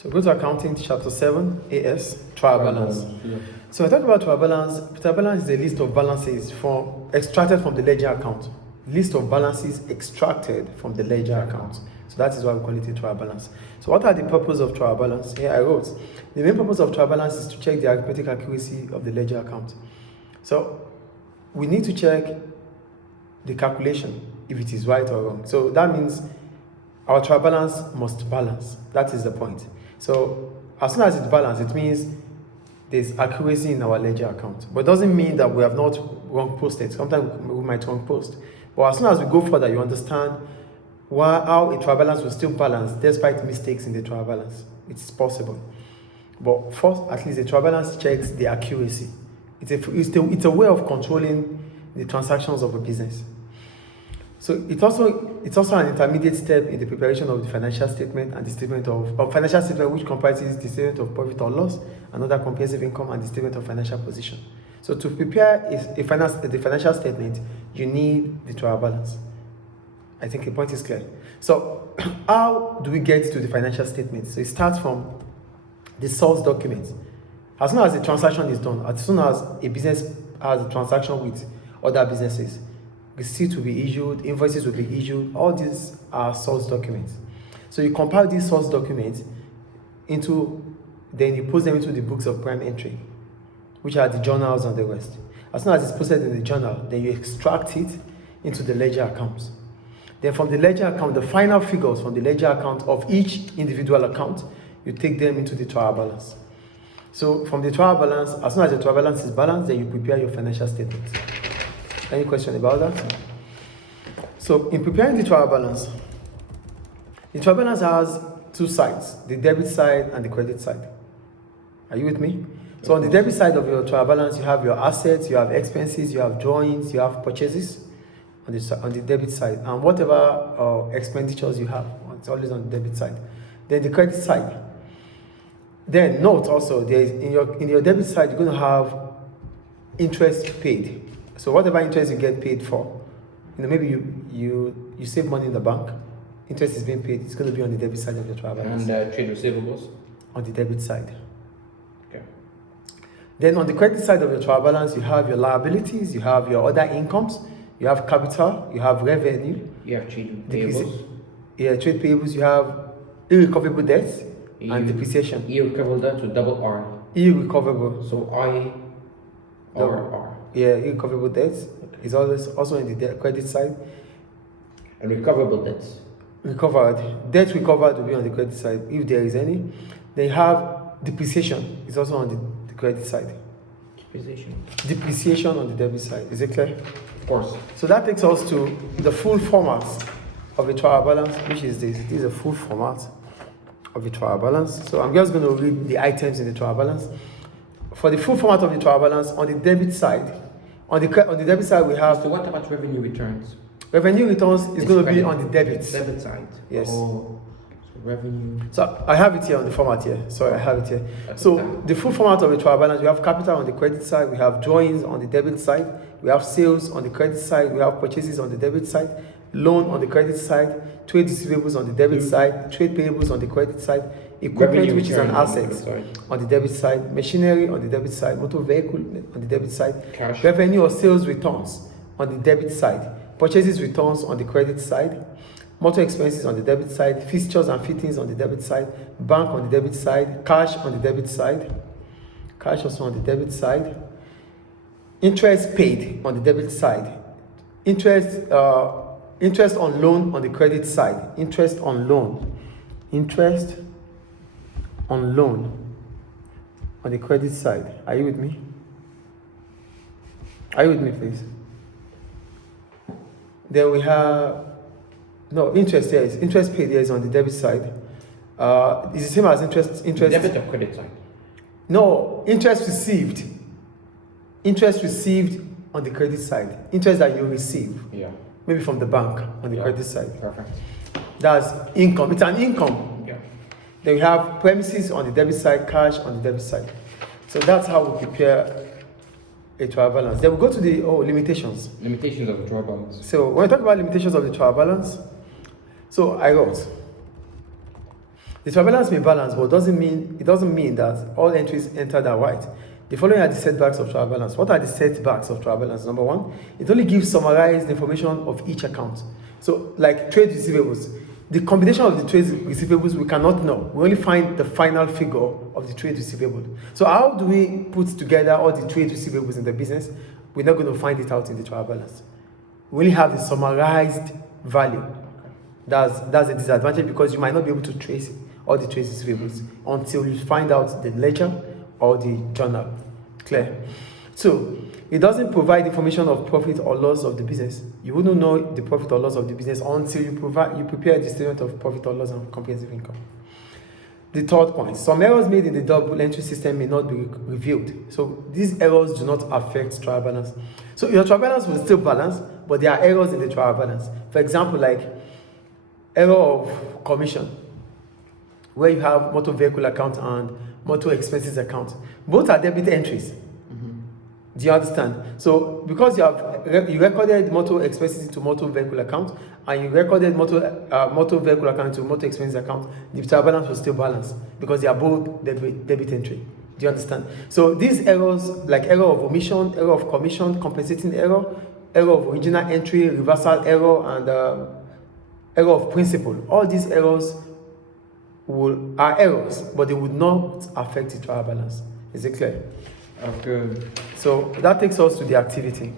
So go to accounting chapter 7, AS, trial balance. Yeah. So I talk about trial balance. Trial balance is a list of balances extracted from the ledger account. List of balances extracted from the ledger account. So that is why we call it a trial balance. So what are the purpose of trial balance? Here I wrote. The main purpose of trial balance is to check the arithmetic accuracy of the ledger account. So we need to check the calculation if it is right or wrong. So that means our trial balance must balance. That is the point. So as soon as it's balanced, it means there's accuracy in our ledger account. But it doesn't mean that we have not wrong posted. Sometimes we might wrong post. But as soon as we go further, you understand how a trial balance will still balance despite mistakes in the trial balance. It's possible. But first, at least the trial balance checks the accuracy. It's a way of controlling the transactions of a business. So it's also an intermediate step in the preparation of the financial statement and the statement of financial statement, which comprises the statement of profit or loss, another comprehensive income, and the statement of financial position. So to prepare the financial statement, you need the trial balance. I think the point is clear. So how do we get to the financial statement? So it starts from the source document. As soon as the transaction is done, as soon as a business has a transaction with other businesses, receipts will be issued, invoices will be issued. All these are source documents. So you compile these source documents then you post them into the books of prime entry, which are the journals and the rest. As soon as it's posted in the journal, then you extract it into the ledger accounts. Then from the ledger account, the final figures from the ledger account of each individual account, you take them into the trial balance. So from the trial balance, as soon as the trial balance is balanced, then you prepare your financial statement. Any question about that? So in preparing the trial balance has two sides, the debit side and the credit side. Are you with me? So on the debit side of your trial balance, you have your assets, you have expenses, you have drawings, you have purchases on the debit side, and whatever expenditures you have, it's always on the debit side. Then the credit side. Then note also, in your debit side, you're going to have interest paid. So whatever interest you get paid for, maybe you save money in the bank, interest is being paid, it's going to be on the debit side of your trial balance. And trade receivables? On the debit side. Okay. Then on the credit side of your trial balance, you have your liabilities, you have your other incomes, you have capital, you have revenue. You have trade payables. Yeah, trade payables, you have irrecoverable debts and depreciation. Irrecoverable debt with double R. Irrecoverable. So R. Yeah, irrecoverable debts is always also in the credit side. And recoverable debts. Debt recovered will be on the credit side if there is any. They have depreciation, it's also on the credit side. Depreciation on the debit side. Is it clear? Of course. So that takes us to the full format of a trial balance, which is this. This is a full format of a trial balance. So I'm just going to read the items in the trial balance. For the full format of the trial balance, on the debit side, on the debit side we have. So what about revenue returns? Revenue returns is going to be on the debit side. Yes. So revenue. So I have it here on the format here. Sorry, I have it here. So the full format of the trial balance, we have capital on the credit side, we have drawings on the debit side, we have sales on the credit side, we have purchases on the debit side, loan on the credit side, trade receivables on the debit side, trade payables on the credit side, equipment, which is an asset, on the debit side, machinery on the debit side, motor vehicle on the debit side, cash, revenue or sales returns on the debit side, purchases returns on the credit side, motor expenses on the debit side, fixtures and fittings on the debit side, bank on the debit side, cash on the debit side, cash also on the debit side, interest paid on the debit side, interest on loan on the credit side, interest on loan on the credit side. Are you with me? Are you with me, please? Then we have interest here. Interest paid here is on the debit side. It's the same as interest. Debit or credit side? No, interest received. Interest received on the credit side. Interest that you receive. Yeah. Maybe from the bank on the credit side. Perfect. That's income. It's an income. Yeah. Then we have premises on the debit side, cash on the debit side. So that's how we prepare a trial balance. Then we go to the limitations. Limitations of the trial balance. So when we talk about limitations of the trial balance, so I wrote The trial balance may balance, but it doesn't mean that all entries entered are right. The following are the setbacks of trial balance. What are the setbacks of trial balance? Number one, it only gives summarized information of each account. So, like trade receivables, the combination of the trade receivables we cannot know. We only find the final figure of the trade receivable. So, how do we put together all the trade receivables in the business? We're not going to find it out in the trial balance. We only have the summarized value. That's a disadvantage because you might not be able to trace all the trade receivables until you find out the ledger or the journal. Clear? So, it doesn't provide information of profit or loss of the business. You wouldn't know the profit or loss of the business until you prepare the statement of profit or loss and comprehensive income. The third point, some errors made in the double entry system may not be revealed. So these errors do not affect trial balance. So your trial balance will still balance, but there are errors in the trial balance. For example, like error of commission, where you have motor vehicle account and motor expenses account. Both are debit entries. Do you understand? So because you recorded motor expenses into motor vehicle account and you recorded motor vehicle account to motor expenses account, the trial balance will still balance because they are both debit entry. Do you understand? So these errors, like error of omission, error of commission, compensating error, error of original entry, reversal error, and error of principal, all these errors are errors, but they would not affect the trial balance. Is it clear? Okay. So that takes us to the activity.